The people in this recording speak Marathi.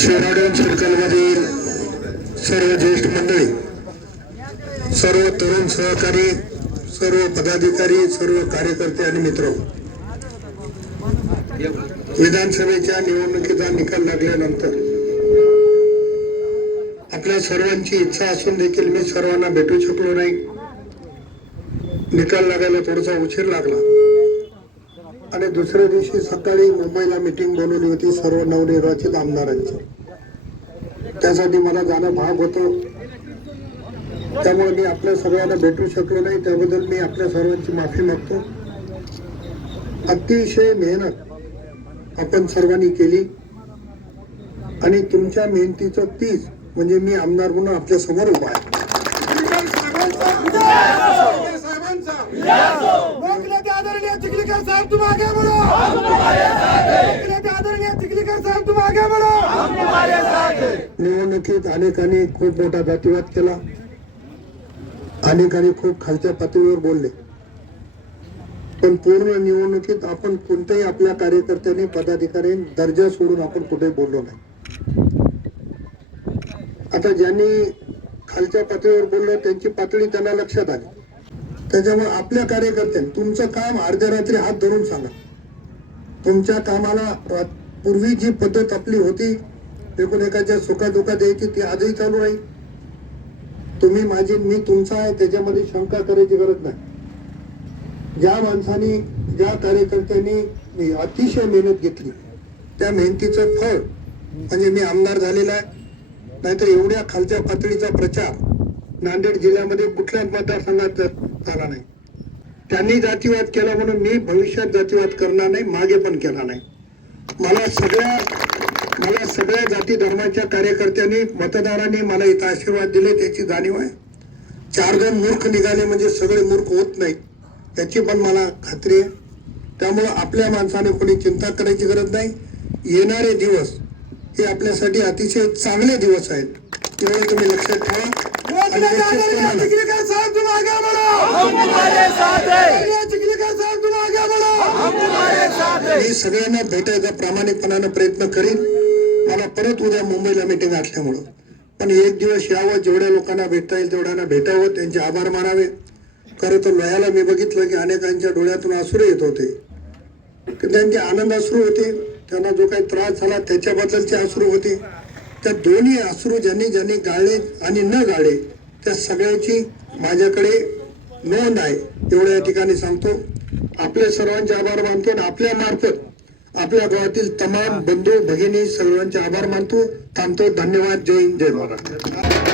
शेराडन सर्कलमधील सर्व ज्येष्ठ मंडळी सर्व तरुण सहकारी सर्व पदाधिकारी सर्व कार्यकर्ते आणि मित्र. विधानसभेच्या निवडणुकीचा निकाल लागल्यानंतर आपल्या सर्वांची इच्छा असून देखील मी सर्वांना भेटू शकलो नाही. निकाल लागायला थोडासा उशीर लागला. आणि दुसऱ्या दिवशी सकाळी मुंबईला मिटिंग बोलवली होती सर्व नवनिर्वाचित आमदारांची. त्यासाठी मला जाणं भाग होतं. त्यामुळे मी आपल्या सगळ्यांना भेटू शकलो नाही. त्याबद्दल मी आपल्या सर्वांची माफी मागतो. अतिशय मेहनत आपण सर्वांनी केली. आणि तुमच्या मेहनतीचं तीच म्हणजे मी आमदार म्हणून आपल्यासमोर उभा आहे नेते आदरणीय चिखलीकर साहब तुम आगे बढ़ो। नेते आदरणीय चिखलीकर साहब तुम आगे बढ़ो। निवडणुकीत अनेकांनी खूप मोठा जातीवाद केला अनेकांनी खूप खालच्या पातळीवर बोलले पण पूर्ण निवडणुकीत आपण कोणत्याही आपल्या कार्यकर्त्यांनी पदाधिकाऱ्यांनी दर्जा सोडून आपण कुठेही बोललो नाही. आता ज्यांनी खालच्या पातळीवर बोललो त्यांची पातळी त्यांना लक्षात आली. त्याच्यामुळे आपल्या कार्यकर्त्यांनी तुमचं काम अर्ध्या रात्री हात धरून सांगा. तुमच्या कामाला पूर्वी जी पद्धत आपली होती एकूण सुखादुखात यायची ती आजही चालू आहे तुम्ही माझी मी तुमचा आहे त्याच्यामध्ये शंका करायची गरज नाही. ज्या माणसाने ज्या कार्यकर्त्यांनी अतिशय मेहनत घेतली त्या मेहनतीचं फळ म्हणजे मी आमदार झालेला आहे. नाहीतर एवढ्या खालच्या पातळीचा प्रचार नांदेड जिल्ह्यामध्ये कुठल्याच मतदारसंघात झाला नाही. त्यांनी जातीवाद केला म्हणून मी भविष्यात जातीवाद करणार नाही मागे पण केला नाही. मला सगळ्या मला सगळ्या जाती धर्माच्या कार्यकर्त्यांनी मतदारांनी मला इथं आशीर्वाद दिले त्याची जाणीव आहे. चार जण मूर्ख निघाले म्हणजे सगळे मूर्ख होत नाही याची पण मला खात्री आहे. त्यामुळं आपल्या माणसाने कोणी चिंता करायची गरज नाही. येणारे दिवस हे आपल्यासाठी अतिशय चांगले दिवस आहेत. एवढे तुम्ही लक्षात ठेवा. आणि नेते आदरणीय निश्चितपणाने चिखलीकर साहब तुम आगे बढ़ो. हम तुम्हारे साथ हैं चिखलीकर साहब तुम आगे बढ़ो. हम तुम्हारे साथ मी सगळ्यांना भेटायचा प्रामाणिकपणानं प्रयत्न करीन. मला परत उद्या मुंबईला मिटिंग असल्यामुळं. पण एक दिवस यावं जेवढ्या लोकांना भेटता येईल तेवढ्यांना भेटावं त्यांचे आभार मानावे. खरं तर लोह्याला मी बघितलं की अनेकांच्या डोळ्यातून अश्रू येत होते. की त्यांचे आनंद अश्रू होते. त्यांना जो काही त्रास झाला त्याच्याबद्दलचे अश्रू होते. त्या दोन्ही अश्रू ज्यांनी ज्यांनी गाळले आणि न गाळले त्या सगळ्याची माझ्याकडे नोंद आहे. एवढं या ठिकाणी सांगतो. आपल्या सर्वांचे आभार मानतो आणि आपल्या मार्फत आपल्या गावातील तमाम बंधू भगिनी सर्वांचे आभार मानतो. थांबतो. धन्यवाद. जय हिंद. जय महाराष्ट्र.